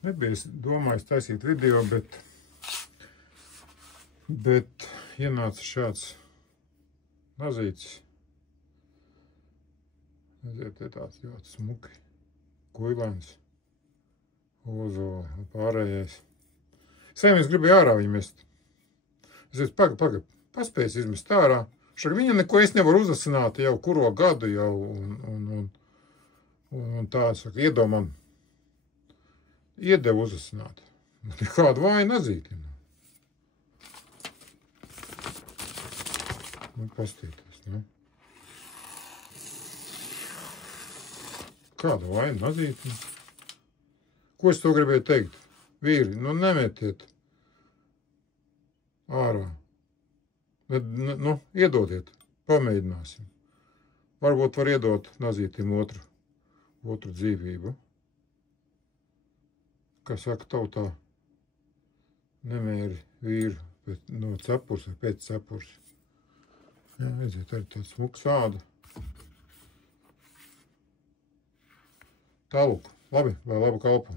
Nebija domājis taisīt video, bet ienāca šāds nazītis. Redziet, te tāds ļoti smuki, kuilains, ozola un pārējais. Es gribēju ārā viņu mest. Es teicu, pagad, paspējas izmest ārā. Šak viņa neko es nevaru uzasināt jau kuro gadu jau, un tā, saka, iedomam, iedevu uzasināt. Kādu vainu nazīti. Nu, pastītos, ne? Kādu vainu nazīti? Ko es to gribēju teikt? Vīri, nu nemetiet ārā. Nu, iedodiet, pamēģināsim. Varbūt var iedot nazītim otru dzīvību. Kā saka tautā, nemēri vīru no cepurs vai pēc cepurs. Jā, redziet, arī tāds smuks āda. Tālūk, labi, lai labu kalpu.